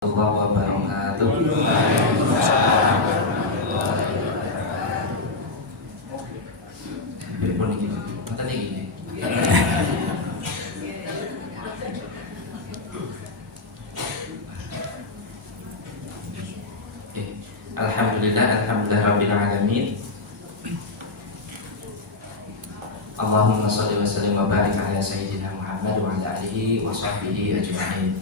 Warahmatullahi wabarakatuh. Pripun iki? Mboten iki. Alhamdulillah rabbil alamin. Allahumma shalli wa sallim wa barik ala sayyidina Muhammad wa ala alihi wa sahbihi ajma'in.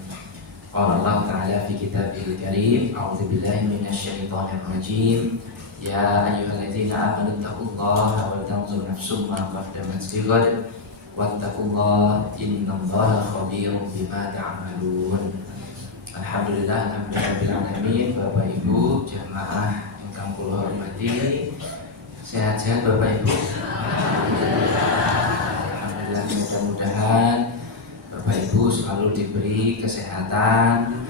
Qala Allah Ta'ala fi kitabihil karim, a'udzu billahi minasy syaithanir rajim. Ya ayyuhalladzina amanu taqullaha wal tanzur nafsum ma qaddamat lighad wattaqullaha innallaha khabirun bima ta'malun. Alhamdulillah rabbil alamin. Bapak Ibu jamaah ingkang kula hormati, sehat-sehat Bapak Ibu. Alhamdulillah, mudah-mudahan Bapak Ibu selalu diberi kesehatan,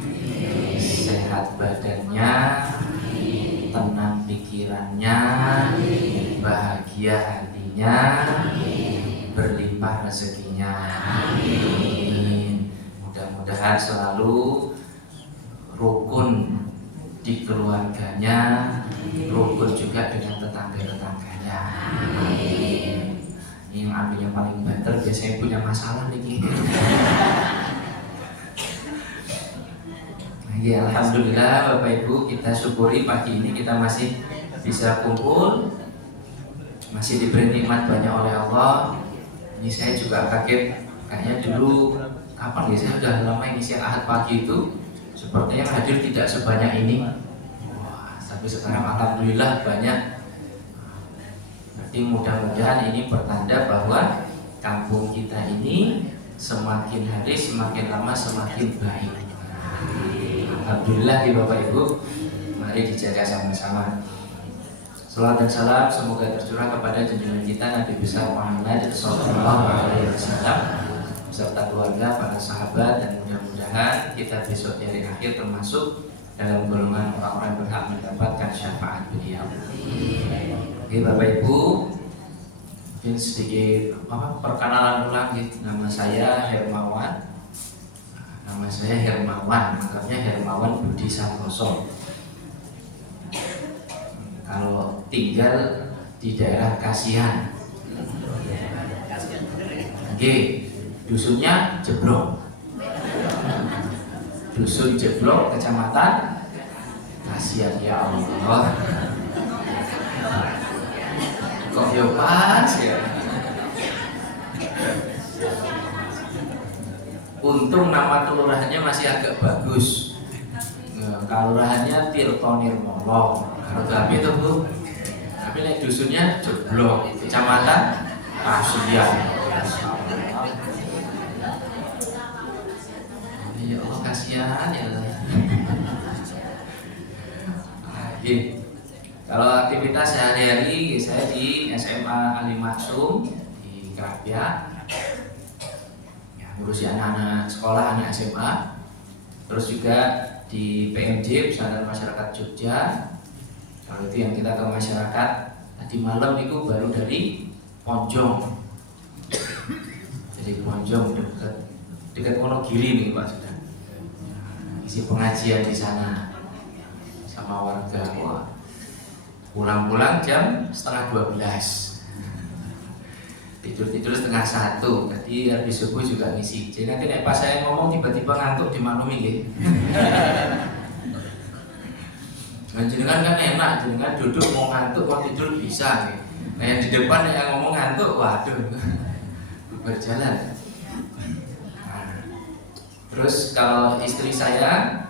sehat badannya, tenang pikirannya, bahagia hatinya, berlimpah rezekinya. Amin. Mudah-mudahan selalu rukun di keluarganya, rukun juga dengan tetangga-tetangganya. Amin. Ini yang ambil yang paling banter, biasanya punya masalah nih. Ya, alhamdulillah Bapak Ibu, kita syukuri pagi ini kita masih bisa kumpul, masih diberi nikmat banyak oleh Allah. Ini saya juga kaget, kayaknya dulu kapan ya, saya sudah lama ngisi Ahad pagi itu, sepertinya hadir tidak sebanyak ini. Wah, tapi sekarang alhamdulillah banyak. Berarti mudah-mudahan ini pertanda bahwa kampung kita ini semakin hari semakin lama semakin baik. Alhamdulillah ya Bapak Ibu, mari dijaga sama-sama. Salawat dan salam semoga tercurah kepada junjungan kita Nabi besar Muhammad sallallahu alaihi wasallam beserta keluarga, para sahabat, dan mudah-mudahan kita besok di hari akhir termasuk dalam golongan orang-orang berhak mendapatkan syafaat beliau. Oke Bapak Ibu, mungkin sedikit perkenalan ulang gitu. Nama saya Hermawan. Nama saya Hermawan, lengkapnya Hermawan Budi Santoso. Kalau tinggal di daerah Kasihan. Oke, dusunnya Jeblok. Dusun Jeblok, Kecamatan Kasihan. Ya Allah, kok ya pas ya. Untung nama kelurahannya masih agak bagus. Kelurahannya Tirto Nirmolo. Kalau tapi itu Bu, tapi nek dusunnya Jeblok, Kecamatan Kasihan. Ya Allah, kasihan ya Allah. Kalau aktivitas sehari-hari saya di SMA Ali Maksum di Krapia, ngurusi anak-anak sekolah, anak SMA. Terus juga di PMJ Persatuan Masyarakat Jogja. Kalau itu yang kita ke masyarakat. Tadi malam itu baru dari Ponjong. Jadi Ponjong dekat Wonogiri nih Pak sudah. Isi pengajian di sana sama warga. Wah, pulang-pulang jam 11:30. Tidur setengah 1, jadi habis subuh juga ngisi. Jadi nanti pas saya ngomong tiba-tiba ngantuk dimaklumi gitu. Jenengan kan enak, jenengan duduk mau ngantuk mau tidur bisa gitu. Nah yang di depan yang ngomong ngantuk, waduh, berjalan. Nah, terus kalau istri saya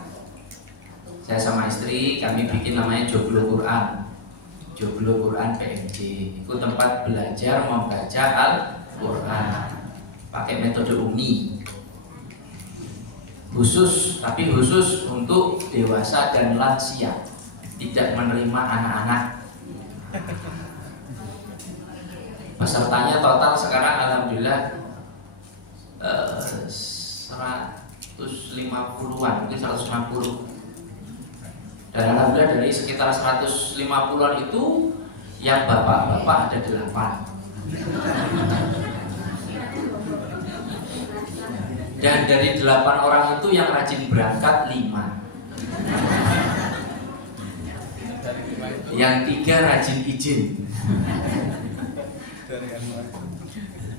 sama istri kami bikin namanya Joglo Quran. Joglo Quran PMJ itu tempat belajar membaca Al-Quran pakai metode umi, khusus untuk dewasa dan lansia, tidak menerima anak-anak. Pesertanya total sekarang alhamdulillah 150-an, mungkin 160. Dan alhamdulillah dari sekitar 150-an itu yang bapak-bapak ada 8. Dan dari 8 orang itu yang rajin berangkat 5. Yang 3 rajin izin.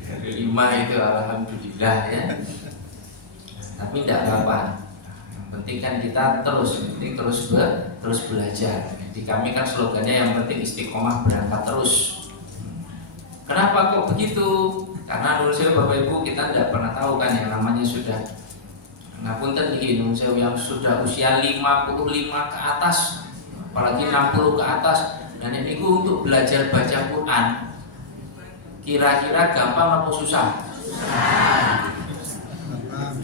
Dari 5 itu alhamdulillah ya. Tapi tidak apa-apa. Yang penting kan kita terus belajar. Di kami kan slogannya yang penting istiqomah berangkat terus. Kenapa kok begitu? Karena menurut saya Bapak Ibu kita tidak pernah tahu kan yang namanya sudah. Nah punten iki yang sudah usia 55 ke atas, apalagi 60 ke atas, dan ini untuk belajar baca Quran kira-kira gampang atau susah?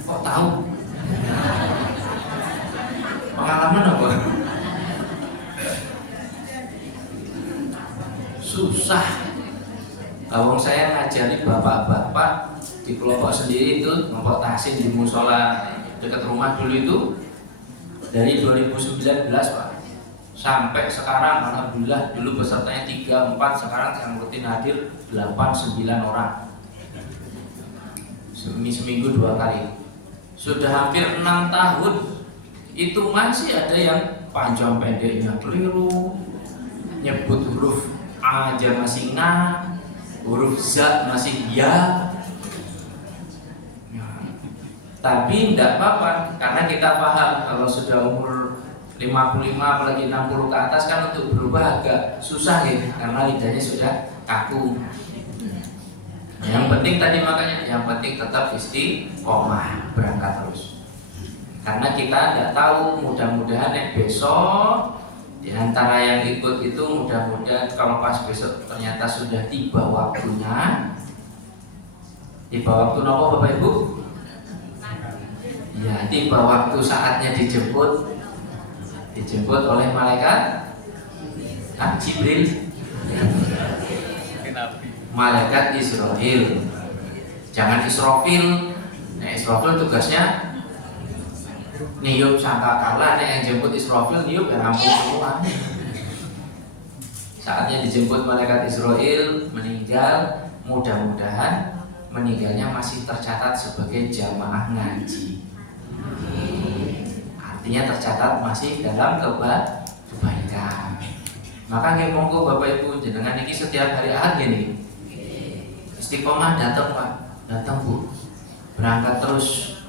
Kok tahu? Pengalaman apa? Susah. Kalau saya ngajari bapak-bapak di kelompok sendiri itu, kelompok tahsin di musola dekat rumah dulu itu dari 2019 Pak sampai sekarang alhamdulillah, dulu pesertanya 3-4, sekarang yang rutin hadir 8-9 orang seminggu 2 kali. Sudah hampir 6 tahun itu masih ada yang panjang pendeknya keliru, nyebut huruf A aja masih nga, huruf Z masih ya. Tapi tidak apa-apa, karena kita paham kalau sudah umur 55 apalagi 60 ke atas kan untuk berubah agak susah ya, karena lidahnya sudah kaku. Yang penting tadi makanya, yang penting tetap istiqomah, berangkat terus. Karena kita tidak tahu, mudah-mudahan besok di antara yang ikut itu mudah-mudahan kalau pas besok ternyata sudah tiba waktunya. Tiba waktu nopo Bapak Ibu? Ya, tiba waktu saatnya dijemput oleh malaikat Jibril, malaikat Israfil. Jangan Israfil. Nah, Israfil tugasnya niup sangkakala, yang jemput Israfil niup ya ampun semua. Saatnya dijemput malaikat Israfil meninggal, mudah-mudahan meninggalnya masih tercatat sebagai jamaah ngaji. Artinya tercatat masih dalam kebaikan. Maka nggih monggo Bapak Ibu jenengan iki setiap hari Ahad gini. Istiqomah datang Pak, datang Bu. Berangkat terus.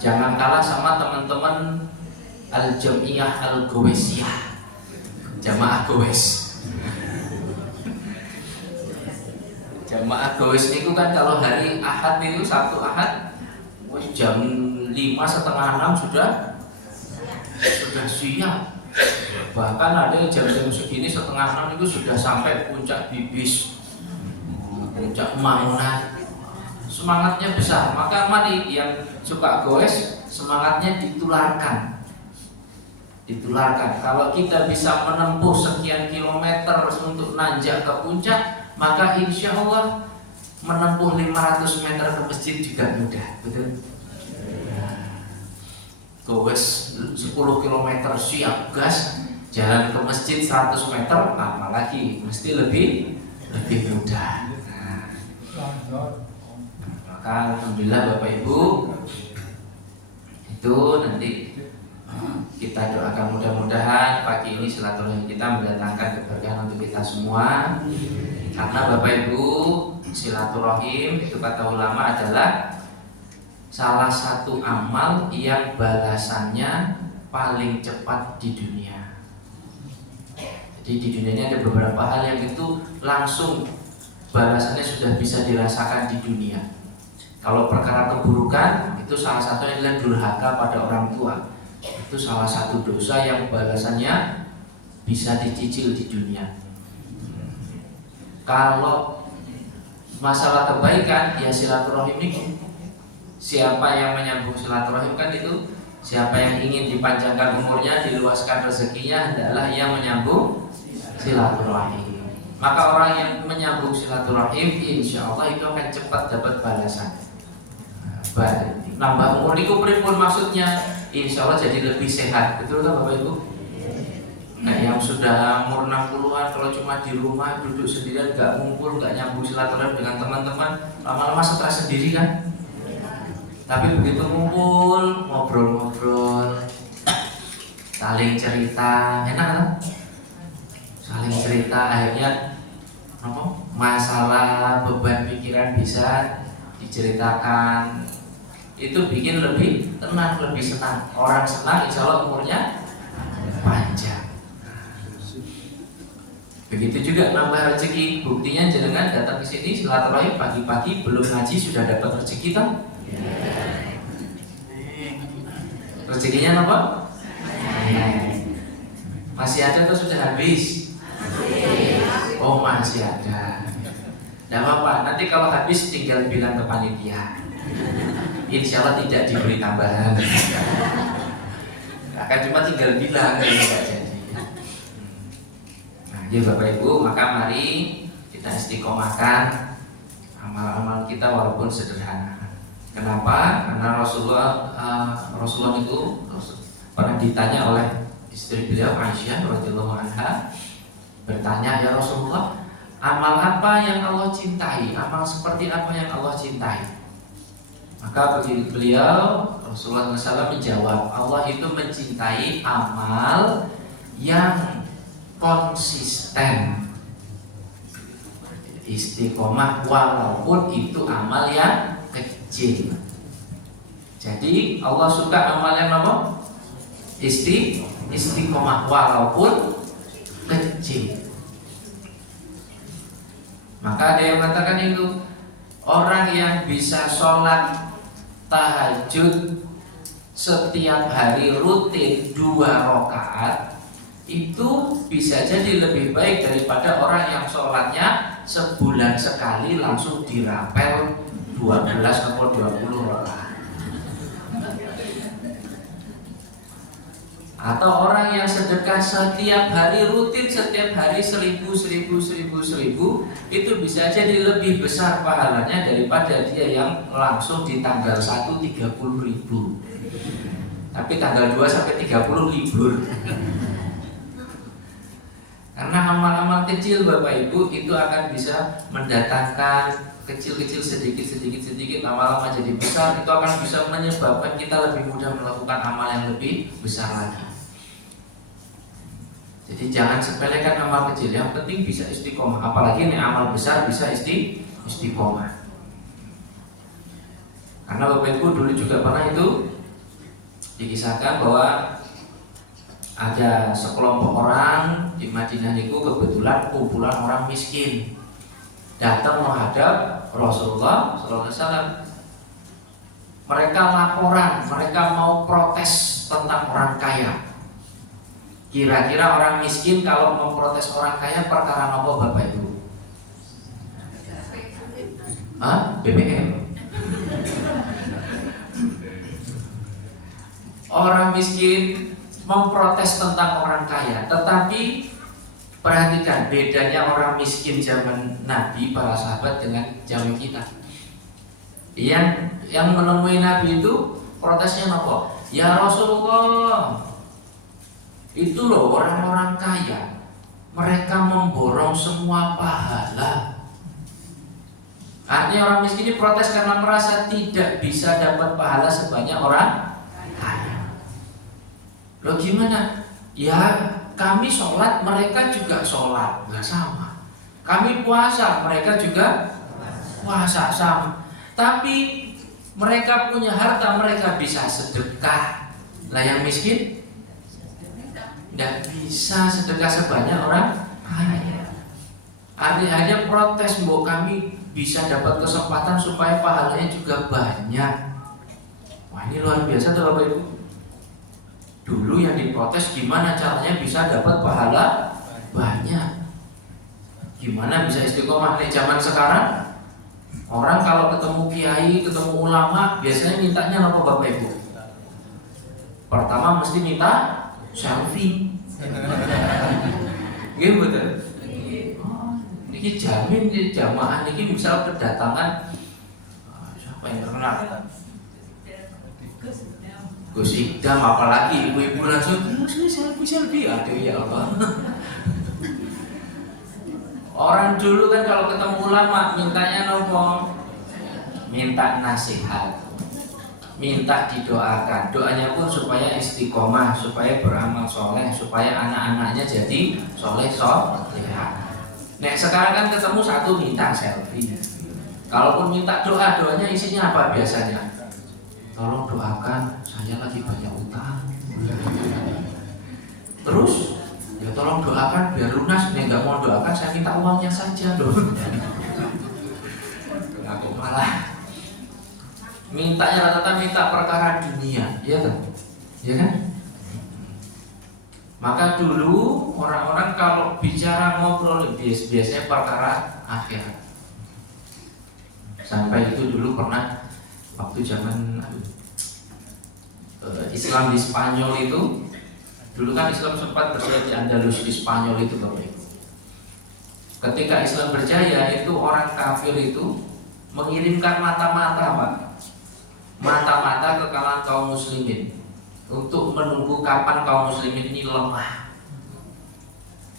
Jangan kalah sama teman-teman Al-Jamiyah Al-Gowesiyah, jamaah Gowes. Jamaah Gowes itu kan kalau hari Ahad itu, Sabtu Ahad, jam 5:30-6 sudah siap. Bahkan ada jam-jam segini 5:30 itu sudah sampai puncak Bibis, puncak Mangunat. Semangatnya besar, maka mari yang suka goes semangatnya ditularkan. Kalau kita bisa menempuh sekian kilometer untuk nanjak ke puncak, maka insya Allah menempuh 500 meter ke masjid juga mudah, betul? Goes 10 km siap gas, jalan ke masjid 100 meter, apalagi mesti lebih mudah. Maka alhamdulillah Bapak Ibu, itu nanti kita doakan mudah-mudahan pagi ini silaturahmi kita mendatangkan keberkahan untuk kita semua. Karena Bapak Ibu, silaturahim itu kata ulama adalah salah satu amal yang balasannya paling cepat di dunia. Jadi di dunia ini ada beberapa hal yang itu langsung balasannya sudah bisa dirasakan di dunia. Kalau perkara keburukan itu salah satunya adalah durhaka pada orang tua. Itu salah satu dosa yang balasannya bisa dicicil di dunia. Kalau masalah kebaikan ya silaturahim ini, siapa yang menyambung silaturahim kan itu, siapa yang ingin dipanjangkan umurnya, diluaskan rezekinya adalah yang menyambung silaturahim. Maka orang yang menyambung silaturahim insya Allah itu akan cepat dapat balasan. Nambah umur itu pripun maksudnya, insya Allah jadi lebih sehat, betul kan Bapak Ibu? Nah yang sudah umur 60-an kalau cuma di rumah duduk sendirian, gak ngumpul, gak nyambung silaturahim dengan teman-teman, lama-lama stres sendiri kan. Tapi begitu ngumpul, ngobrol-ngobrol, saling cerita, enak kan? Saling cerita akhirnya masalah beban pikiran bisa diceritakan. Itu bikin lebih tenang, lebih senang. Orang senang insya Allah umurnya panjang. Begitu juga nambah rezeki. Buktinya jenengan datang ke sini silaturahim pagi-pagi belum ngaji sudah dapat rezeki kan? Rezekinya apa? Masih ada atau sudah habis? Oh masih ada. Tidak apa-apa. Nanti kalau habis tinggal bilang ke panitia. Insya Allah tidak diberi tambahan. Akan cuma tinggal bilang kalau nggak jadi. Jadi Bapak Ibu, maka mari kita istiqomahkan amal-amal kita walaupun sederhana. Kenapa? Karena Rasulullah itu pernah ditanya oleh istri beliau Aisyah radhiyallahu anha, bertanya, ya Rasulullah, amal apa yang Allah cintai? Amal seperti apa yang Allah cintai? Maka beliau Rasulullah SAW menjawab, Allah itu mencintai amal yang konsisten, istiqomah walaupun itu amal yang kecil. Jadi Allah suka amal yang apa? Istiqomah walaupun kecil. Maka ada yang mengatakan itu orang yang bisa sholat tahajud setiap hari rutin 2 rakaat itu bisa jadi lebih baik daripada orang yang sholatnya sebulan sekali langsung dirapel 12 atau 20 rakaat. Atau orang yang sedekah setiap hari rutin, setiap hari 1000 itu bisa jadi lebih besar pahalanya daripada dia yang langsung di tanggal 1 30.000, tapi tanggal 2 sampai 30 libur. Karena amal-amal kecil Bapak Ibu itu akan bisa mendatangkan kecil-kecil sedikit lama-lama jadi besar. Itu akan bisa menyebabkan kita lebih mudah melakukan amal yang lebih besar lagi. Jadi jangan sepelekan amal kecil, yang penting bisa istiqomah. Apalagi ini amal besar bisa istiqomah. Karena Bapak Ibu dulu juga pernah itu dikisahkan bahwa ada sekelompok orang di Madinah itu kebetulan kumpulan orang miskin datang menghadap Rasulullah SAW. Mereka laporan, mereka mau protes tentang orang kaya. Kira-kira orang miskin kalau memprotes orang kaya perkara apa Bapak Ibu? BBM. Orang miskin memprotes tentang orang kaya, tetapi perhatikan bedanya orang miskin zaman Nabi para sahabat dengan zaman kita. Yang menemui Nabi itu protesnya apa? Ya Rasulullah, itu loh orang-orang kaya, mereka memborong semua pahala. Artinya orang miskin ini protes karena merasa tidak bisa dapat pahala sebanyak orang kaya. Loh gimana? Ya kami sholat, mereka juga sholat, nggak sama. Kami puasa, mereka juga puasa, sama. Tapi mereka punya harta, mereka bisa sedekah. Lah yang miskin nggak bisa sedekah sebanyak orang kaya. Artinya protes, bahwa kami bisa dapat kesempatan supaya pahalanya juga banyak. Wah ini luar biasa tuh Bapak Ibu. Dulu yang diprotes gimana caranya bisa dapat pahala banyak, gimana bisa istiqomah. Nih zaman sekarang orang kalau ketemu kiai, ketemu ulama biasanya mintanya apa Bapak Ibu? Pertama mesti minta selfie. Gitu betul. Ini jamin di jamaah ini misal kedatangan siapa yang terkenal? Gus Idam, apalagi ibu-ibu langsung selfie, aduh ya Allah. Orang dulu kan kalau ketemu ulama mintanya nopo, minta nasihat. minta didoakan. Doanya pun supaya istiqomah, supaya beramal soleh, supaya anak-anaknya jadi soleh solehah. Nek sekarang kan ketemu satu minta selfie. Kalaupun minta doa, doanya isinya apa biasanya? Tolong doakan, saya lagi banyak utang. Terus, ya tolong doakan biar lunas. Nek nggak mau doakan, saya minta uangnya saja loh. Aku malah mintanya rata-rata minta perkara dunia, ya kan? Ya kan? Maka dulu orang-orang kalau bicara ngobrol biasanya perkara akhirat. Sampai itu dulu pernah waktu zaman Islam di Spanyol itu, dulu kan Islam sempat berjaya di Andalus di Spanyol itu Bapak Ibu. Ketika Islam berjaya itu orang kafir itu mengirimkan mata-mata Pak, mata-mata ke kalangan kaum muslimin untuk menunggu kapan kaum muslimin ini lemah.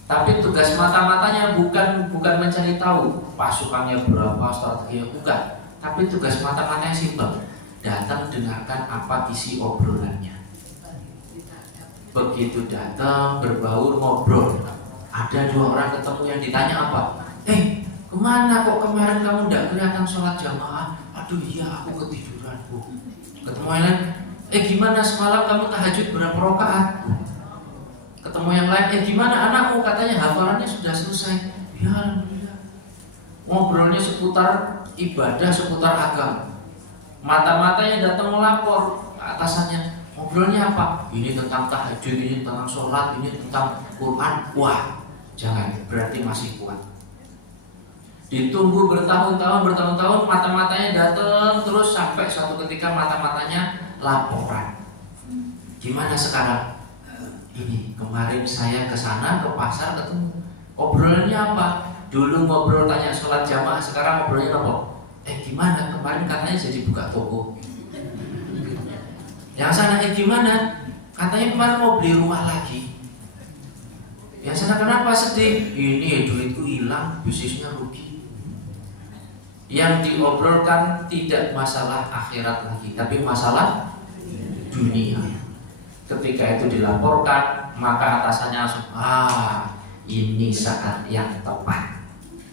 Tapi tugas mata-matanya bukan mencari tahu pasukannya berapa, strateginya bukan. Tapi tugas mata-matanya simpel, datang dengarkan apa isi obrolannya. Begitu datang berbaur ngobrol, ada dua orang ketemu yang ditanya apa? Kemana kok kemarin kamu tidak kelihatan sholat jamaah? Aduh iya aku ketiduran Bu. Ketemu yang lain, gimana semalam kamu tahajud berapa rakaat? Ketemu yang lain, gimana anakmu katanya hafalannya sudah selesai? Ya alhamdulillah. Ngobrolnya seputar ibadah, seputar agama. Mata-matanya datang melapor atasannya, ngobrolnya apa? Ini tentang tahajud, ini tentang sholat, ini tentang Quran. Wah, jangan, berarti masih kuat. Ditunggu bertahun-tahun, mata-matanya datang terus sampai suatu ketika mata-matanya laporan. Gimana sekarang? Ini kemarin saya ke sana ke pasar ketemu. Obrolannya apa? Dulu ngobrol tanya sholat jamaah, sekarang ngobrolnya apa? Gimana kemarin katanya jadi buka toko. Yang sana gimana? Katanya kemarin mau beli rumah lagi. Yang sana kenapa sedih? Ini duitku hilang, bisnisnya rugi. Yang diobrolkan tidak masalah akhirat lagi, tapi masalah dunia. Ketika itu dilaporkan, maka atasannya langsung, ini saat yang tepat.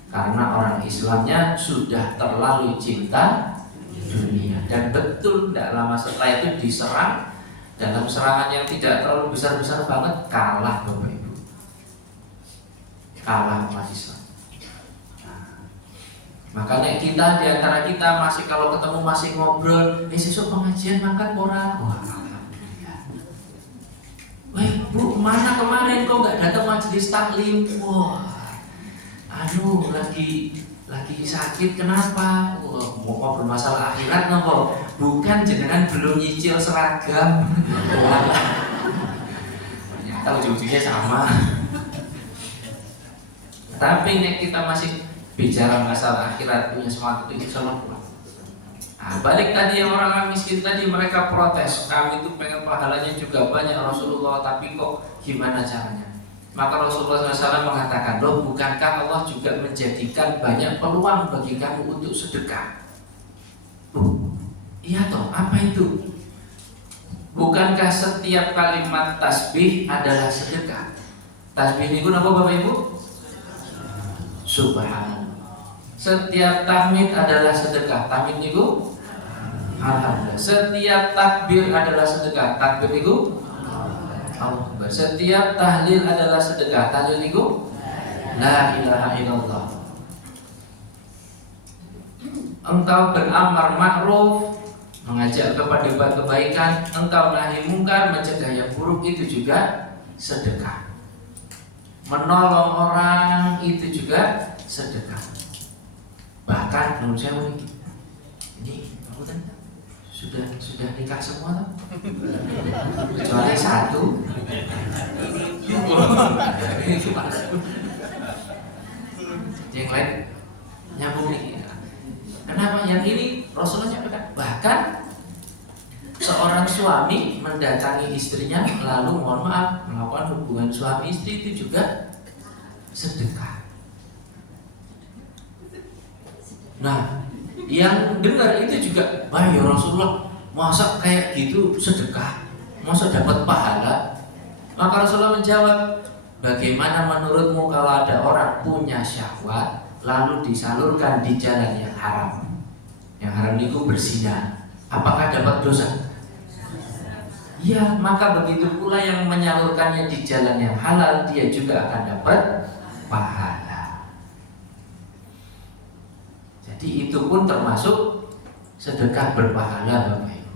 Karena orang Islamnya sudah terlalu cinta dunia. Dan betul, tidak lama setelah itu diserang. Dalam serangan yang tidak terlalu besar-besar banget, kalah Bapak Ibu. Kalah umat Islam. Makanya kita diantara kita masih kalau ketemu masih ngobrol, sesuk pengajian makan ora? Wah, alhamdulillah. Bu, mana kemarin kok nggak datang majelis taklim? Wah, lagi sakit kenapa? Mau ngobrol masalah akhirat nopo? Bukan jenengan belum nyicil seragam. Ternyata ujung-ujungnya sama. Tapi nek kita masih bicara masalah akhirat, punya semangat itu insya Allah kuat. Balik tadi yang orang miskin tadi, mereka protes, kami itu pengen pahalanya juga banyak Rasulullah, tapi kok gimana caranya? Maka Rasulullah SAW mengatakan, loh bukankah Allah juga menjadikan banyak peluang bagi kamu untuk sedekah? Iya toh, apa itu? Bukankah setiap kalimat tasbih adalah sedekah? Tasbih itu apa Bapak Ibu? Subhanallah. Setiap tahmid adalah sedekah. Tahmid itu alhamdulillah. Setiap takbir adalah sedekah. Takbir itu Allah. Setiap tahlil adalah sedekah. Tahlil itu la ilaha illallah. Engkau beramar ma'ruf, mengajak kepada kebaikan, engkau nahi mungkar, mencegah yang buruk, itu juga sedekah. Menolong orang itu juga sedekah. Bahkan menurut saya ini kamu kan sudah nikah semua tuh, kecuali satu. Yang lain nyambung nih. Kenapa yang ini Rasulullah sampaikan? Bahkan seorang suami mendatangi istrinya lalu mohon maaf melakukan hubungan suami istri itu juga sedekah. Nah, yang dengar itu juga, wah ya Rasulullah, masa kayak gitu sedekah, masa dapat pahala? Maka Rasulullah menjawab, bagaimana menurutmu kalau ada orang punya syahwat lalu disalurkan di jalan yang haram? Yang haram itu berzina, apakah dapat dosa? Ya, maka begitu pula yang menyalurkannya di jalan yang halal, dia juga akan dapat pahala. Jadi itu pun termasuk sedekah berpahala, Bapak Ibu.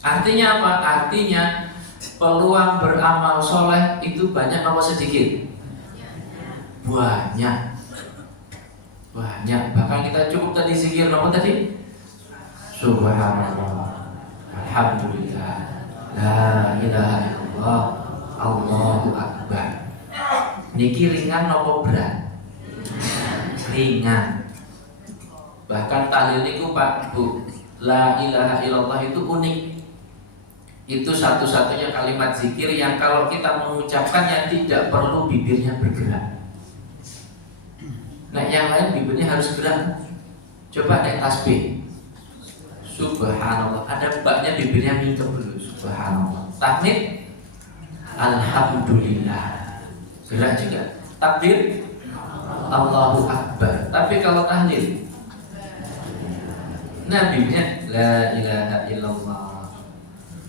Artinya apa? Artinya peluang beramal soleh itu banyak apa sedikit? Banyak. Banyak. Bahkan kita cukup tadi zikir apa tadi? Subhanallah, alhamdulillah, la ilaha illallah, Allahu akbar. Niki ringan apa berat? Ringan. Bahkan tahlil niku Pak Bu, la ilaha illallah itu unik. Itu satu-satunya kalimat zikir yang kalau kita mengucapkannya tidak perlu bibirnya bergerak. Nah yang lain bibirnya harus gerak. Coba naik tasbih, subhanallah, ada mbaknya bibirnya mingkem dulu, subhanallah. Tahmid, alhamdulillah, gerak juga. Takbir, Allahu akbar. Tapi kalau tahlil, nah bibirnya la ilaha illallah,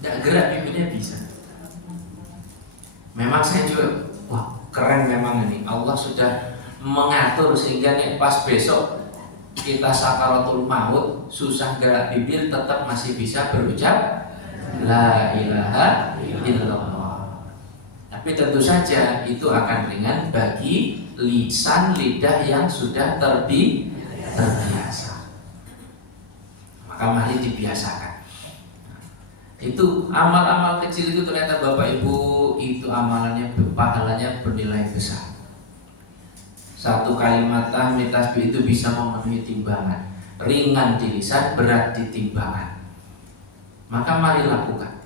tidak gerak bibirnya bisa. Memang saya juga, wah keren memang ini. Allah sudah mengatur sehingga nih pas besok kita sakaratul maut susah gerak bibir tetap masih bisa berucap la ilaha illallah. Tapi tentu saja itu akan ringan bagi lisan lidah yang sudah terbiasa. Maka mari dibiasakan. Itu amal-amal kecil itu ternyata Bapak Ibu itu amalannya pahalanya bernilai besar. Satu kalimat tahmid tasbih itu bisa memenuhi timbangan. Ringan di lisan, berat di timbangan. Maka mari lakukan.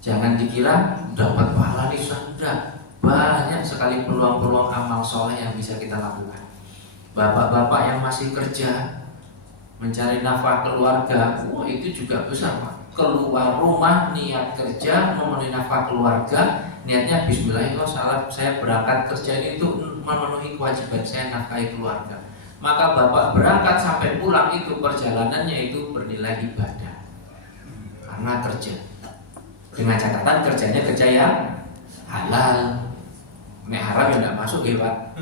Jangan dikira dapat pahala di surga. Banyak sekali peluang-peluang amal soleh yang bisa kita lakukan. Bapak-bapak yang masih kerja, mencari nafkah keluarga, wah itu juga besar Pak. Keluar rumah niat kerja memenuhi nafkah keluarga, niatnya bismillahirrahmanirrahim, saya berangkat kerja ini untuk memenuhi kewajiban saya nafkahi keluarga. Maka bapak berangkat sampai pulang itu perjalanannya itu bernilai ibadah karena kerja. Dengan catatan kerjanya kerja yang halal. Nek haram ya tidak masuk ya Pak.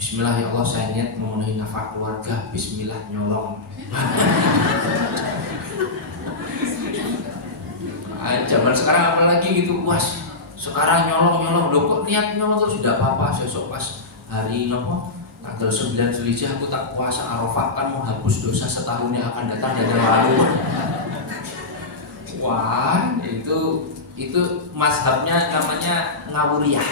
Bismillah ya Allah saya niat memenuhi nafkah keluarga. Bismillah nyolong. Zaman sekarang apalagi gitu, was. Sekarang nyolong loh kok niat nyolong terus tidak apa-apa. Besok pas hari nopo tanggal 9 Zulhijjah aku tak puasa Arafah kan mau hapus dosa setahun yang akan datang dan lalu. Wah, itu mazhabnya namanya ngawuriyah.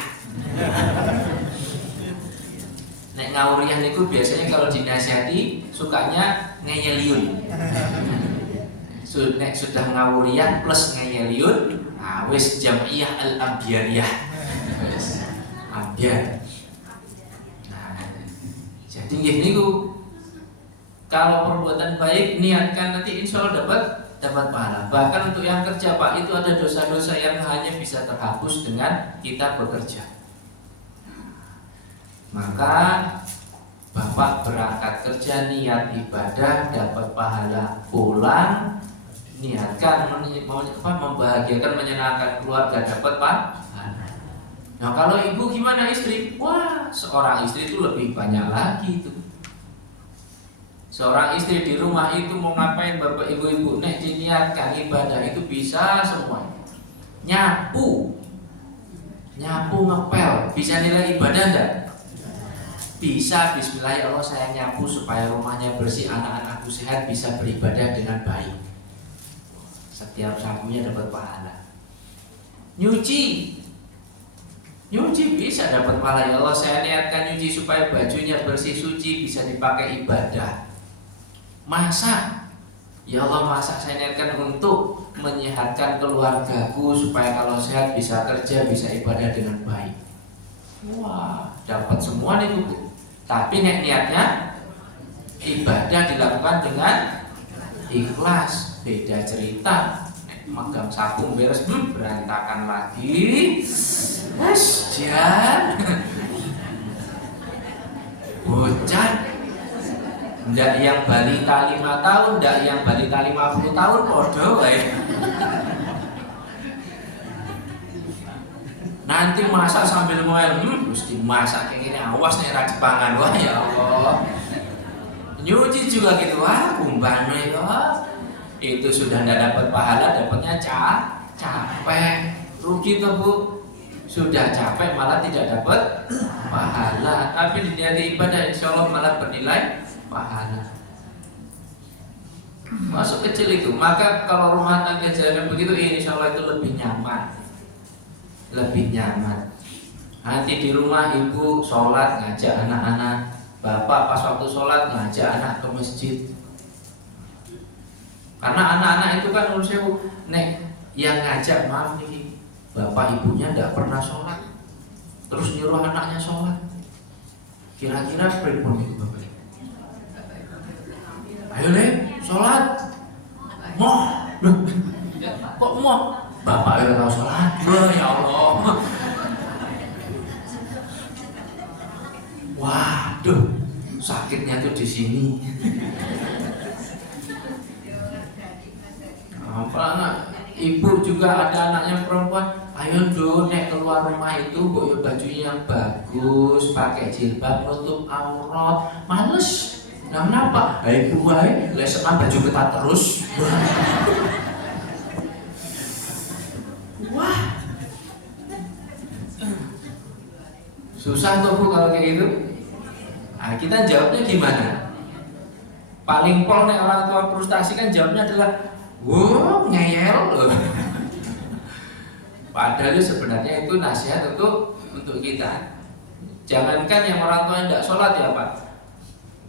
Nek ngawuriyah niku biasanya kalau dinasihati sukanya ngeyeliun. Nek sudah ngawuriyah plus ngeyeliun, nah wis jam'iyah al-ambiyariyah. Ambiar. Nah, jadi niku kalau perbuatan baik niatkan nanti insya Allah dapat pahala. Bahkan untuk yang kerja Pak itu ada dosa-dosa yang hanya bisa terhapus dengan kita bekerja. Maka Bapak berangkat kerja niat ibadah dapat pahala, pulang niatkan membahagiakan menyenangkan keluarga dapat pahala. Nah kalau ibu gimana istri? Wah seorang istri itu lebih banyak lagi itu. Seorang istri di rumah itu mau ngapain Bapak Ibu-ibu? Nek diniatkan ibadah itu bisa semua. Nyapu ngepel, bisa nilai ibadah enggak? Bisa. Bismillah ya Allah saya nyapu supaya rumahnya bersih, anak-anakku sehat, bisa beribadah dengan baik. Setiap sapunya dapat pahala. Nyuci bisa dapat pahala. Ya Allah saya niatkan nyuci supaya bajunya bersih suci, bisa dipakai ibadah. Masak, ya Allah masak saya niatkan untuk menyehatkan keluargaku supaya kalau sehat bisa kerja, bisa ibadah dengan baik. Wah, dapat semua nih Bu. Tapi niatnya ibadah dilakukan dengan ikhlas. beda cerita. Megang sapu beres berantakan lagi. Jan bocah ndak yang balita 5 tahun, ndak yang balita 50 tahun podo wae. Nanti masak sambil ngoel, mesti masak kayak gini, awas nih ra dipangan. Wah ya Allah. Nyuci juga gitu, wah kumbane ya. Itu sudah ndak dapat pahala, dapatnya capek. Rugi tuh Bu. Sudah capek malah tidak dapat pahala. Tapi di niat ibadah insya Allah malah bernilai pahala. Masuk kecil itu. Maka kalau rumah tangga jalan begitu, insya Allah itu lebih nyaman. Lebih nyaman. Nanti di rumah ibu sholat ngajak anak-anak, bapak pas waktu sholat ngajak anak ke masjid. Karena anak-anak itu kan menurut saya nek yang ngajak, maaf nih, bapak ibunya tidak pernah sholat, terus nyuruh anaknya sholat. Kira-kira pripun itu bapak? Ayo deh sholat. Moh, kok moh? Bapak udah tahu sholat. Ya Allah. Waduh, sakitnya tuh di sini. Apa ibu juga ada anaknya perempuan, ayo dong nek keluar rumah itu bawa bajunya yang bagus, pakai jilbab nutup aurat. Males. Nah kenapa? Hai ibu hai, lesenan baju ketat terus. Wah. Susah tuh Bu kalau kayak gitu. Nah, kita jawabnya gimana? Paling pol nek orang tua frustasi kan jawabnya adalah wow, ngeyel loh. Padahal sebenarnya itu nasihat untuk kita. Jangankan yang orang tua yang tidak sholat ya Pak.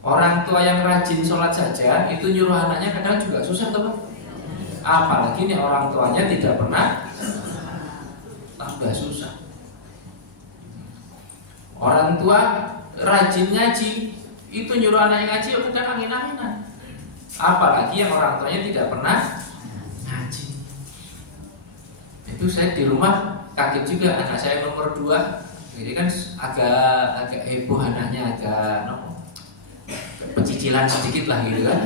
Orang tua yang rajin sholat saja itu nyuruh anaknya kadang juga susah tuh Pak. Apalagi nih orang tuanya tidak pernah, tambah susah. Orang tua rajin ngaji itu nyuruh anaknya ngaji ya kadang angin-anginan. Apalagi yang orang tuanya tidak pernah ngaji. Itu saya di rumah kaget juga, anak saya nomor 2. Jadi kan agak heboh anaknya, agak pecicilan sedikit lah gitu kan.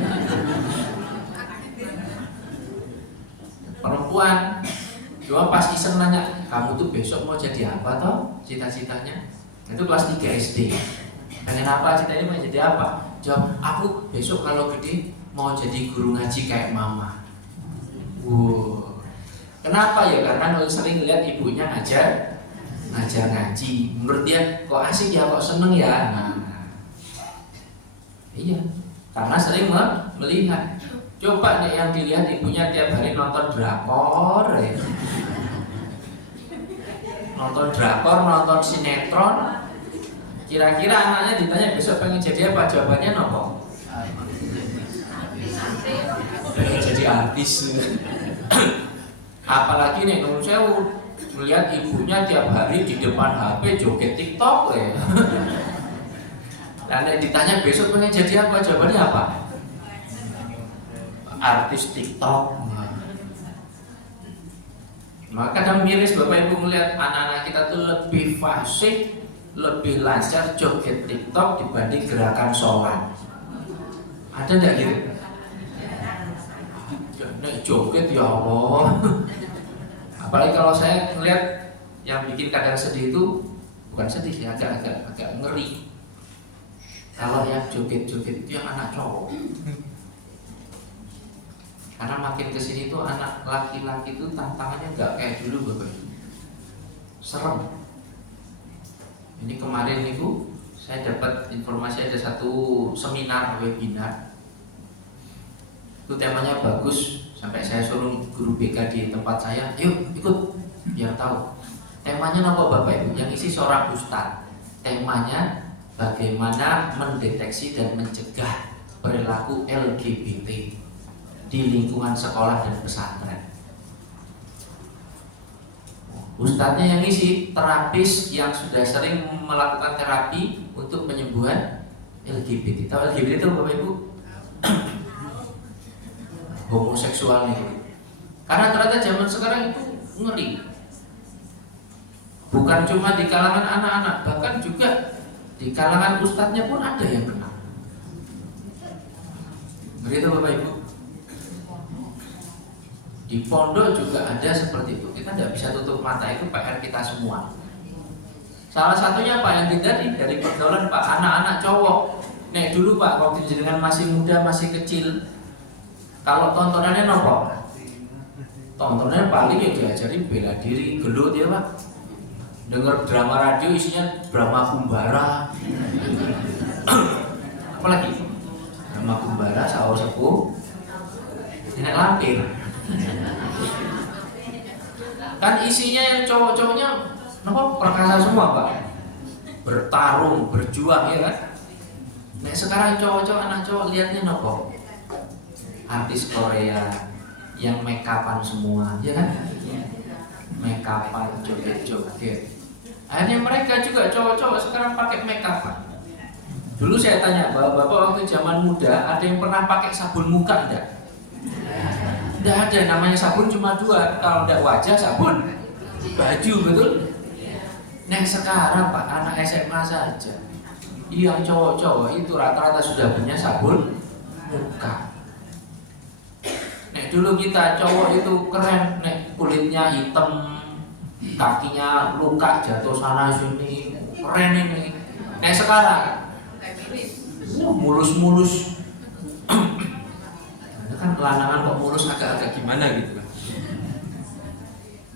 Perempuan. Cuma pas iseng nanya, kamu tuh besok mau jadi apa toh? Cita-citanya? Itu kelas 3 SD. Pengen apa cita-citanya, mau jadi apa? Jawab, aku besok kalau gede mau jadi guru ngaji kayak mama. Wow. Kenapa ya? Karena sering lihat ibunya ngajar ngaji. Menurut dia kok asik ya, kok seneng ya. Nah, iya, karena sering melihat. Coba nih yang dilihat ibunya tiap hari nonton drakor ya. Nonton drakor, nonton sinetron. Kira-kira anaknya ditanya besok pengen jadi apa? Jawabannya nopo? Pengen jadi artis. Apalagi nih menurut saya melihat ibunya tiap hari di depan HP joget TikTok ya. Dan ditanya besok pengen jadi apa? Jawabannya apa? Artis TikTok. Maka kadang miris Bapak Ibu melihat anak-anak kita tuh lebih fasih, lebih lancar joget TikTok dibanding gerakan sholat. Ada enggak gitu? Nek joget ya Allah. Apalagi kalau saya melihat yang bikin kadang sedih itu bukan sedih ya, agak ngeri. Kalau yang joget-joget itu yang anak cowok. Karena makin kesini tuh anak laki-laki itu tantangannya nggak kayak dulu Bapak Ibu. Serem. Ini kemarin itu saya dapat informasi ada satu seminar webinar. Itu temanya bagus, sampai saya suruh guru BK di tempat saya, yuk ikut biar tahu. Temanya apa Bapak Ibu? Yang isi seorang ustadz. Temanya bagaimana mendeteksi dan mencegah perilaku LGBT di lingkungan sekolah dan pesantren. Ustadznya yang isi terapis yang sudah sering melakukan terapi untuk penyembuhan LGBT. Tahu LGBT itu Bapak Ibu? homoseksual nih. Karena ternyata zaman sekarang itu ngeri. Bukan cuma di kalangan anak-anak, bahkan juga di kalangan ustadznya pun ada yang kena. Begitu Bapak Ibu. Di pondok juga ada seperti itu. Kita tidak bisa tutup mata, itu PR kita semua. Salah satunya Pak yang dari pergaulan Pak, anak-anak cowok. Nek dulu Pak, waktu jenengan masih muda, masih kecil, kalau tontonannya nopo? Tontonannya paling ya diajari bela diri, gelut ya Pak. Dengar drama radio isinya drama kumbara. Apalagi? Drama kumbara, sahur sepuh, nenek lampir. Kan isinya yang cowok-cowoknya nopo perkasa semua Pak. Bertarung, berjuang ya kan. Nah sekarang cowok-cowok, anak cowok lihatnya nopo? Artis Korea yang make upan semua, ya kan? Make upan, joget-joget. Akhirnya mereka juga cowok-cowok sekarang pakai make upan. Dulu saya tanya, bapak waktu zaman muda ada yang pernah pakai sabun muka enggak? Tidak ada, namanya sabun cuma dua. Kalau tidak wajah, sabun baju, betul? Nah sekarang Pak, anak SMA saja yang cowok-cowok itu rata-rata sudah punya sabun muka. Nek dulu kita cowok itu keren, nek kulitnya hitam, kakinya luka jatuh sana sini, keren ini. Nek sekarang mulus-mulus. Kan kelanangan kok mulus agak-agak gimana gitu.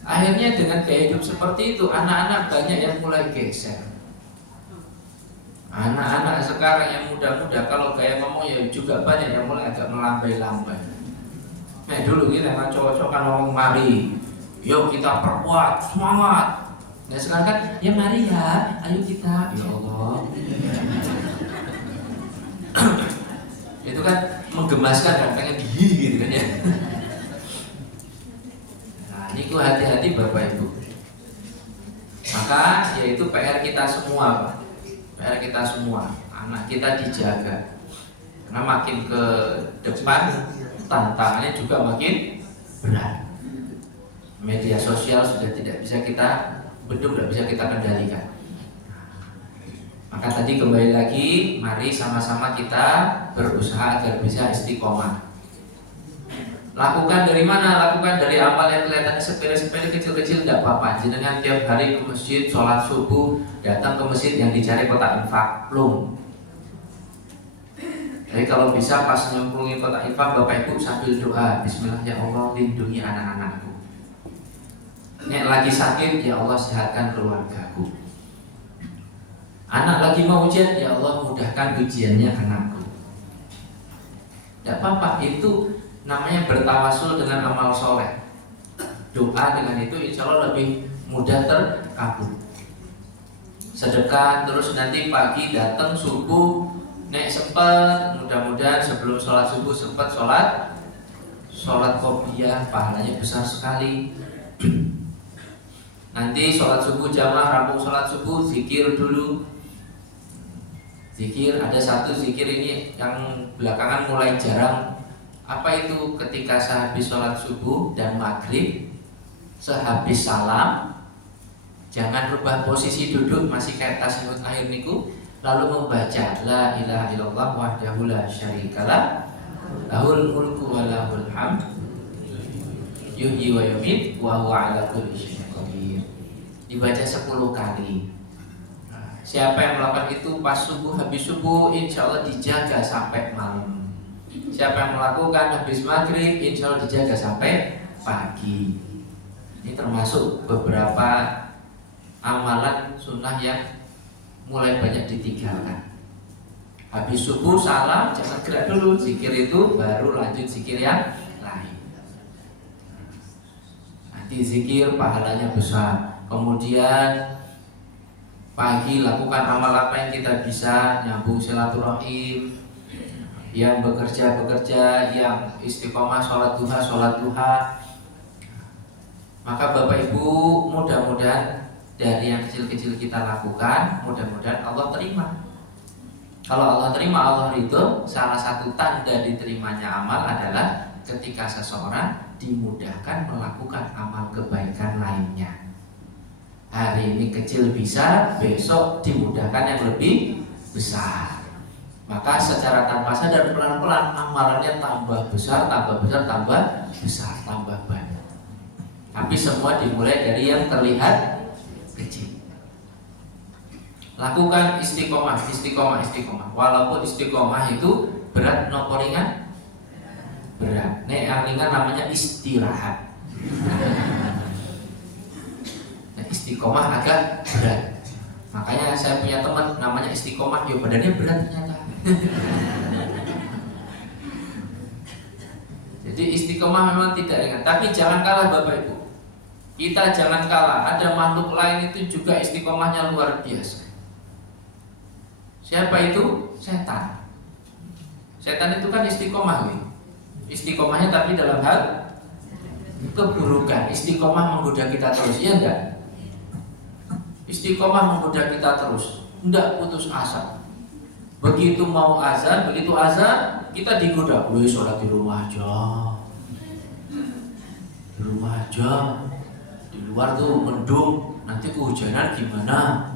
Akhirnya dengan gaya hidup seperti itu, anak-anak banyak yang mulai geser. Anak-anak sekarang yang muda-muda kalau gaya ngomong ya juga banyak yang mulai agak melambai-lambai. Nah dulu kita kan cowok-cowok kan ngomong mari, yuk kita perkuat, semangat. Nah sekarang kan ya mari ya, ayo kita. Ya Allah. Itu kan menggemaskan kan, pengen gitu kan ya. Nah ini hati-hati Bapak Ibu. Maka yaitu PR kita semua Pak. PR kita semua, anak kita dijaga. Karena makin ke depan tantangannya juga makin berat. Media sosial sudah tidak bisa kita bendung, tidak bisa kita kendalikan. Maka tadi kembali lagi, mari sama-sama kita berusaha agar bisa istiqomah. Lakukan dari mana? Lakukan dari amal yang kelihatan sepele-sepele, kecil-kecil tidak apa-apa. Jangan tiap hari ke masjid, sholat subuh, datang ke masjid yang dicari kotak infak, belum. Jadi kalau bisa pas nyemplungin kotak infak, Bapak Ibu sambil doa, Bismillah ya Allah lindungi anak-anakku. Nek lagi sakit, ya Allah sehatkan keluargaku. Anak lagi mau ujian, ya Allah mudahkan ujiannya anakku. Tidak apa-apa, itu namanya bertawasul dengan amal soleh. Doa dengan itu insya Allah lebih mudah terkabul. Sedekah, terus nanti pagi datang subuh, nek sempat, mudah-mudahan sebelum sholat subuh sempat sholat qobliyah, pahalanya besar sekali. Nanti sholat subuh jamaah, rampung sholat subuh, zikir dulu. Zikir, ada satu zikir ini yang belakangan mulai jarang. Apa itu? Ketika sehabis sholat subuh dan maghrib, sehabis salam, jangan rubah posisi duduk, masih kayak tasyahud akhir niku, lalu membaca la ilaha illallah wahdahu la syarikalah lahul mulku wa lahul hamd yuhyi wa yumiit wa huwa ala kulli syai'in qadir. Dibaca 10 kali. Siapa yang melakukan itu pas subuh, habis subuh, insya Allah dijaga sampai malam. Siapa yang melakukan habis maghrib, insya Allah dijaga sampai pagi. Ini termasuk beberapa amalan sunnah yang mulai banyak ditinggalkan. Habis subuh salam, jangan gerak dulu, zikir itu baru lanjut zikir yang lain. Nanti zikir pahalanya besar. Kemudian pagi lakukan amal apa yang kita bisa, nyambung silaturahim, yang bekerja, yang istiqomah sholat duha. Maka Bapak Ibu mudah-mudahan dari yang kecil-kecil kita lakukan, mudah-mudahan Allah terima. Kalau Allah terima, Allah ridho. Salah satu tanda diterimanya amal adalah ketika seseorang dimudahkan melakukan amal kebaikan lainnya. Hari ini kecil bisa, besok dimudahkan yang lebih besar. Maka secara tanpa sadar pelan-pelan amalannya tambah besar, tambah besar, tambah besar, tambah banyak. Tapi semua dimulai dari yang terlihat kecil. Lakukan istiqomah, istiqomah, istiqomah. Walaupun istiqomah itu berat, nopo ringan? Berat. Nek yang ringan namanya istirahat. Nah, istiqomah agak berat. Makanya saya punya teman namanya istiqomah, ya badannya berat ternyata. Jadi istiqomah memang tidak ringan. Tapi jangan kalah Bapak Ibu. Kita jangan kalah. Ada makhluk lain itu juga istiqomahnya luar biasa. Siapa itu? Setan. Setan itu kan istiqomah, istiqomahnya tapi dalam hal keburukan. Istiqomah menggoda kita terus, iya enggak? Istiqomah menggoda kita terus, enggak putus asa. Begitu mau azan, kita digoda. Wih, sholat di rumah aja, di rumah aja. Di luar tuh mendung, nanti kehujanan gimana?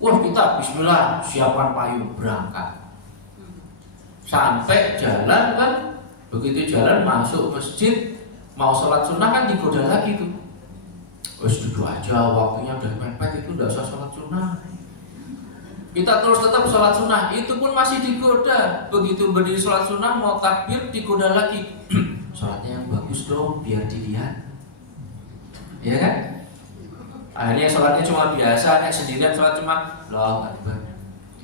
Wah, kita bismillah, siapan payung, berangkat. Sampai jalan kan, begitu jalan masuk masjid, mau sholat sunnah kan digoda lagi tuh. Wes duduk aja, waktunya udah mepet, itu udah usah sholat sunnah. Kita terus tetap sholat sunnah, itu pun masih digoda. Begitu berdiri sholat sunnah, mau takbir, digoda lagi. Sholatnya yang bagus dong, biar dilihat. Iya kan? Akhirnya sholatnya cuma biasa, nek sendirian sholat cuma Allahu Akbar.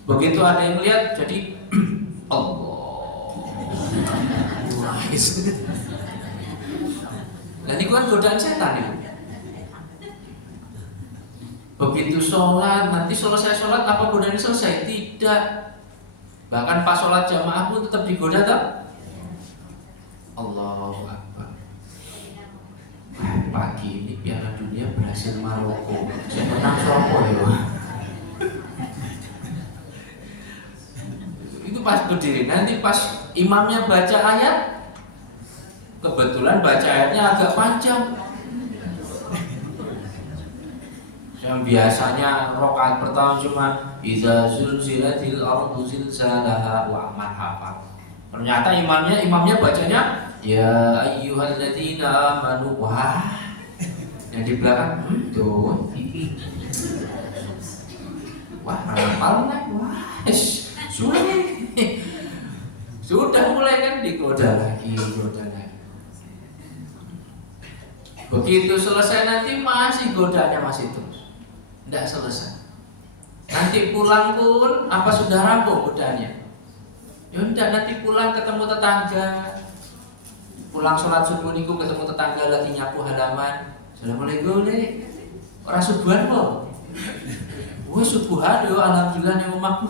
Begitu ada yang lihat, jadi Allah. Nah ini kan godaan setan itu. Begitu sholat, nanti selesai sholat apa godaan selesai? Tidak. Bahkan pas sholat jamaah pun tetap digoda tak? Allahu Akbar. Pagi ini Piala Dunia berhasil Maroko. Saya menang sopo ya. Itu pas berdiri. Nanti pas imamnya baca ayat, kebetulan baca ayatnya agak panjang. Yang biasanya rakaat pertama cuma idza zulzilatil ardu zilzalaha wa man hafal. Ternyata imamnya bacanya ya ayyuhalladzina amanu. Wah, yang di belakang tuh. Wah, hafal nih. Wah, sudah mulai kan digoda lagi. Begitu selesai nanti masih godanya masih terus, tidak selesai. Nanti pulang pun apa sudah rampung godanya? Ya udah, nanti pulang ketemu tetangga, pulang sholat subuh niku ketemu tetangga lagi nyapu halaman. Assalamualaikum le, orang subuhan kok? Wah subuhan yo, alhamdulillah nih omahku.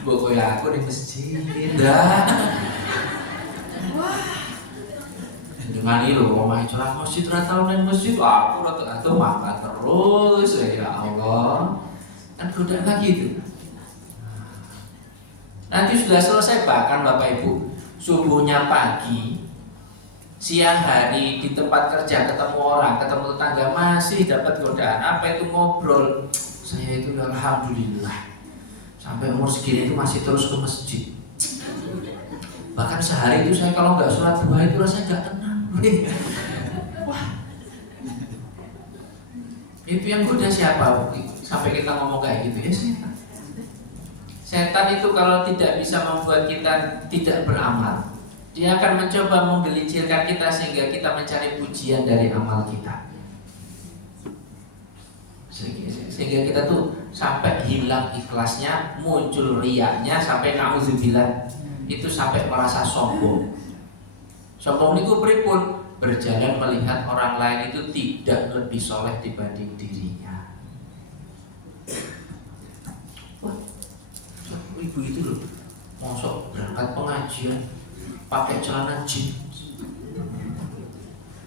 Pokoknya aku di masjid dah. Wah, dengan itu omah curah masjid rata nang masjid, aku rata makan terus ya Allah. Kan goda lagi itu. Nanti sudah selesai, bahkan Bapak Ibu subuhnya pagi, siang hari di tempat kerja ketemu orang, ketemu tetangga masih dapat godaan. Apa itu ngobrol? Saya itu alhamdulillah sampai umur segini itu masih terus ke masjid. Bahkan sehari itu saya kalau nggak sholat duha itu rasanya nggak tenang. Wah, itu yang goda siapa? Sampai kita ngomong kayak gitu ya setan. Setan itu kalau tidak bisa membuat kita tidak beramal, dia akan mencoba menggelincirkan kita sehingga kita mencari pujian dari amal kita. Sehingga kita tuh sampai hilang ikhlasnya, muncul riyaknya, sampai na'udzubillah, itu sampai merasa sombong. Sombong itu pripun? Berjalan melihat orang lain itu tidak lebih soleh dibanding dirinya. Wah, ibu itu loh, mosok berangkat pengajian pakai celana jeans.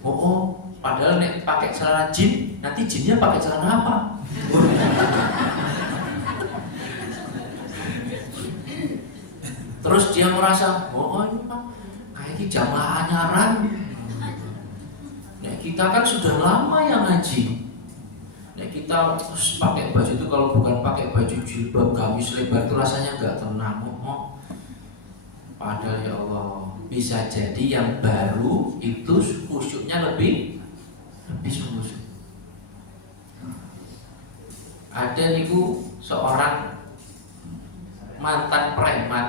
Oh, padahal nek pakai celana jeans, nanti jeansnya pakai celana apa? Terus dia merasa, oh ini mah kayak saiki jamaah anyaran. Nah, kita kan sudah lama yang ngaji. Nah, kita terus pakai baju itu, kalau bukan pakai baju jilbab gamis lebar itu rasanya nggak tenang. Padahal ya Allah, bisa jadi yang baru itu khusyuknya lebih sungguh. Ada niku seorang mantan preman,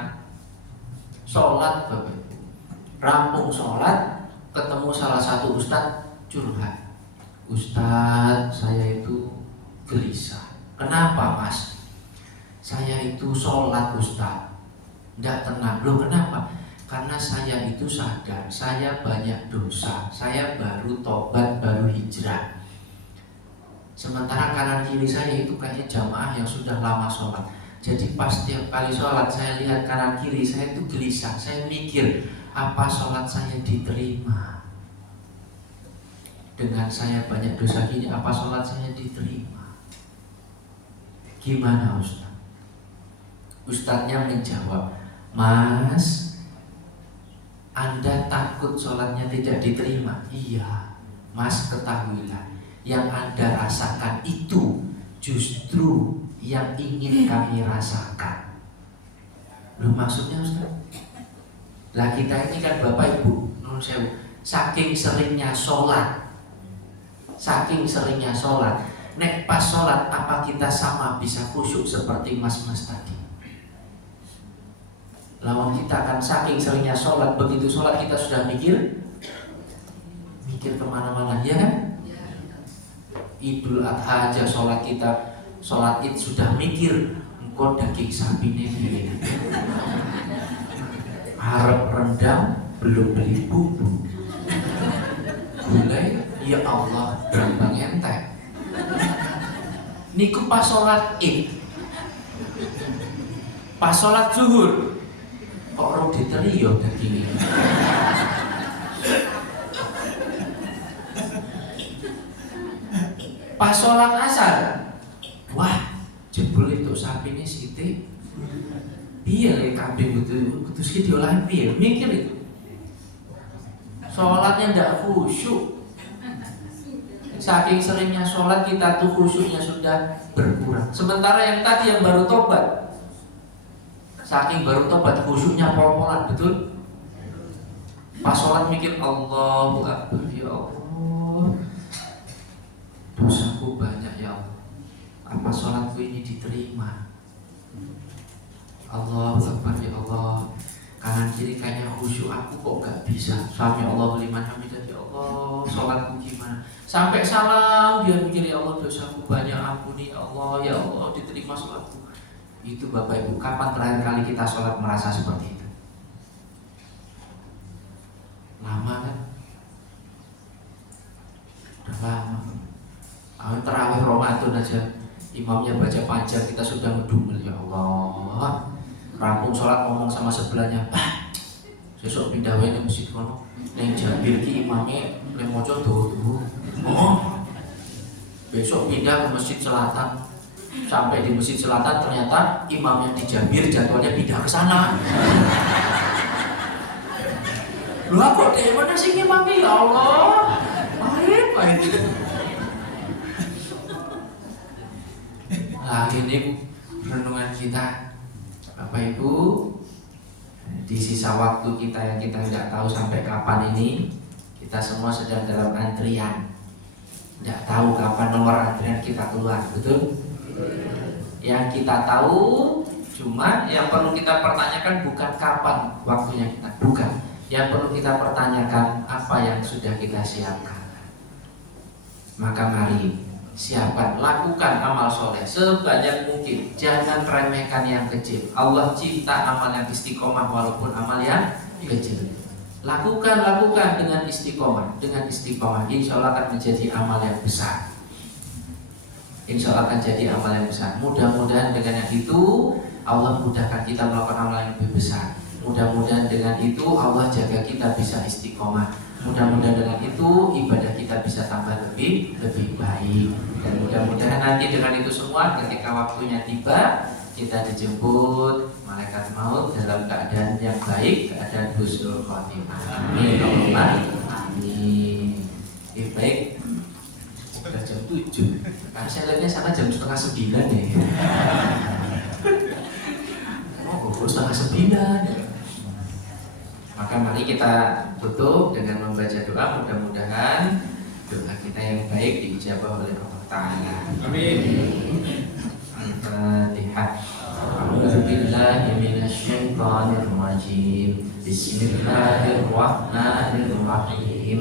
sholat, rampung sholat, ketemu salah satu ustadz curhat. Ustadz, saya itu gelisah. Kenapa mas? Saya itu sholat ustadz, tidak tenang. Loh kenapa? Karena saya itu sadar, saya banyak dosa. Saya baru tobat, baru hijrah. Sementara kanan kiri saya itu kayaknya jamaah yang sudah lama sholat. Jadi pas tiap kali sholat saya lihat kanan kiri saya itu gelisah. Saya mikir, apa sholat saya diterima? Dengan saya banyak dosa gini, apa sholat saya diterima? Gimana Ustaz? Ustadznya menjawab, mas, Anda takut sholatnya tidak diterima? Iya, mas, ketahuilah, yang Anda rasakan itu justru yang ingin kami rasakan. Loh maksudnya Ustaz? Lah kita ini kan Bapak Ibu, nun sewu, saking seringnya sholat, nek pas sholat apa kita sama bisa khusyuk seperti mas-mas tadi? Lawang kita kan saking seringnya sholat, begitu sholat kita sudah mikir kemana-mana, ya kan? Idul Adha aja sholat kita, sholat id sudah mikir, engkau daging sapi ini harap rendang belum beli bumbu, gulai ya Allah berambang enteng. Niku pas sholat id, pas sholat zuhur kok rong diterio daging ini. Pas sholat asar, wah jebul itu sapi ini siti, piye le kambing itu sih diolahin piye, mikir itu. Sholatnya ndak khusyuk. Saking seringnya sholat kita tuh khusyuknya sudah berkurang. Sementara yang tadi yang baru tobat, saking baru tobat khusyuknya pol-polan, betul? Pas sholat mikir Allahu Akbar, ya Allah, dosaku banyak ya Allah, apa sholatku ini diterima? Allahu Akbar, ya Allah, kanan kiri kayaknya khusyuk aku kok gak bisa. Sami Allahu liman hamidah, ya Allah, sholatku gimana? Sampai salam dia mikir ya Allah dosaku banyak, ampuni ya Allah diterima sholatku. Itu Bapak Ibu, kapan terakhir kali kita sholat merasa seperti itu? Lama kan? Udah lama. Terawih Ramadan aja imamnya baca panjang kita sudah ngedumel, ya Allah. Rampung sholat ngomong sama sebelahnya, sesuk pindah wae nang masjid kono. Ning Jabir ki imamnya lemoco tuh. Besok pindah ke masjid selatan. Sampai di masjid selatan ternyata imamnya di Jabir, jadwalnya pindah ke sana. Lah kok dhewe mana sing imamnya, ya Allah. Pahit. Nah ini renungan kita Bapak Ibu, di sisa waktu kita yang kita tidak tahu sampai kapan ini, kita semua sedang dalam antrian, tidak tahu kapan nomor antrian kita keluar, betul? Yang kita tahu cuma yang perlu kita pertanyakan bukan kapan waktunya kita, bukan. Yang perlu kita pertanyakan apa yang sudah kita siapkan. Maka mari siapkan, lakukan amal soleh sebanyak mungkin. Jangan remehkan yang kecil. Allah cinta amal yang istiqomah walaupun amal yang kecil. Lakukan dengan istiqomah. Dengan istiqomah insya Allah akan menjadi amal yang besar. Insya Allah akan jadi amal yang besar. Mudah-mudahan dengan yang itu Allah mudahkan kita melakukan amal yang lebih besar. Mudah-mudahan dengan itu Allah jaga kita bisa istiqomah. Mudah-mudahan dengan itu ibadah kita bisa tambah lebih baik. Dan mudah-mudahan nanti dengan itu semua ketika waktunya tiba kita dijemput malaikat maut dalam keadaan yang baik, keadaan husnul khotimah. Amin. Amin. Baik. Sudah jam 7. Nah, saya lihatnya sana jam setengah 9 nih. Oh, 8:30. Maka mari kita tutup dengan membaca doa, mudah-mudahan doa kita yang baik diijabah oleh Allah Ta'ala. Amin. Al-Fatihah. A'udzubillahi minasyaitonir rajim. Bismillahirrahmanirrahim.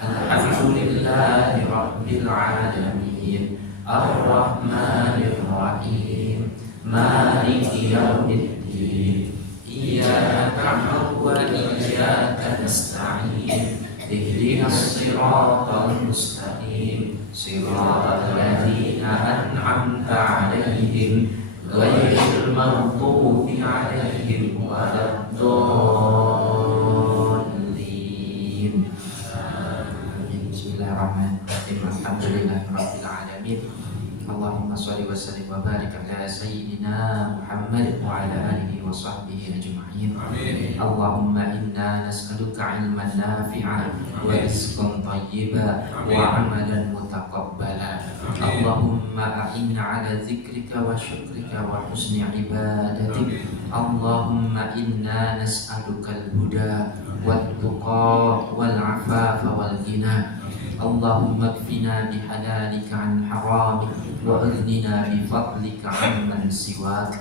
Alhamdulillahi rabbil alamin. Ar-Rahmanir Rahim. Maliki yaumiddin. Iyyaka na'budu wa iyyaka nasta'in. Ihdinas siratal mustaqim. Siratal ladzina an'amta 'alaihim ghairil maghdubi 'alaihim waladdallin. Bismillahirrahmanirrahim. Alhamdulillahirabbil alamin. Allahumma shalli wa sallim wa barik ala sayyidina Muhammad wa ala alihi wa sahbihi ajma'in. Allahumma inna nas'aluka ilman nafi'an wa rizqan thayyiban wa amalan mutaqabbala. Allahumma a'inna ala zikrika wa syukrika wa husni ibadatik. Allahumma inna nas'aluka al-huda wal tuqa wal afafa wal ghina. Allahumma kfina bihalalika an haramik wa aghnina bifadlika amman siwak.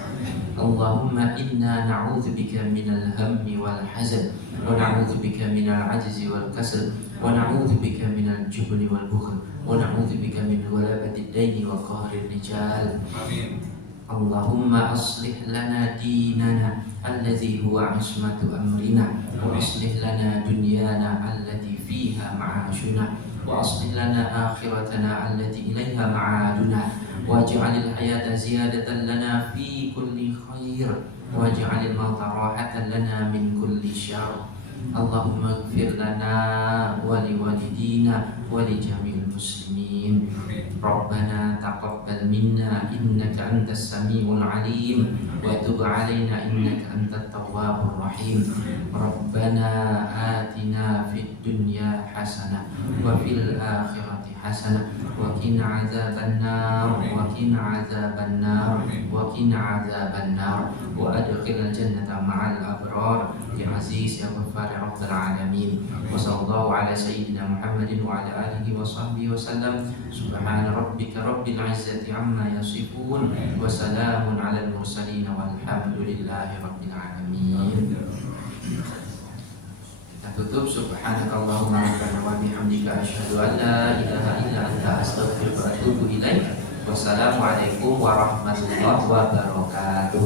Allahumma inna na'udzubika minal hammi wal hazan wa na'udzubika minal ajzi wal kasal wa na'udzubika minal jubni wal bukhl wa na'udzubika min ghalabati ad-daini wa qahri rijal. Amin. Allahumma aslih lana dinana alladhi huwa ismatu amrina wa aslih lana dunyana allati fiha ma'ashuna wa aslih lana akhiratana allati ilayha ma'aduna waj'alil hayata ziyadatan lana fi kulli khair waj'alil mauta rahatan lana min kulli syarr. Allahumma ighfir lana wa liwalidina wa li jami'il muslimin. Rabbana taqabbal minna innaka antas samiul alim wa tub alaina innaka antat tawwabur rahim. Rabbana atina fid dunya hasanah wa fil akhirati hasanah wa qina adzabannar wa qina adzabannar wa qina adzabannar wa adkhilna jannata ma'al abrar ya aziz ya ghaffar ya rabbal alamin. Wa sallallahu ala sayyidina Muhammadin wa ala alihi wa sahbihi wa sallam. Subhana rabbika rabbil izzati amma yasifun wa salamun alal mursalin walhamdulillahi rabbil alamin. Kita tutup. Subhanakallahumma rabbana wa bihamdika asyhadu an la ilaha illa anta astaghfiruka wa atubu ilaik. Wassalamualaikum warahmatullahi wabarakatuh.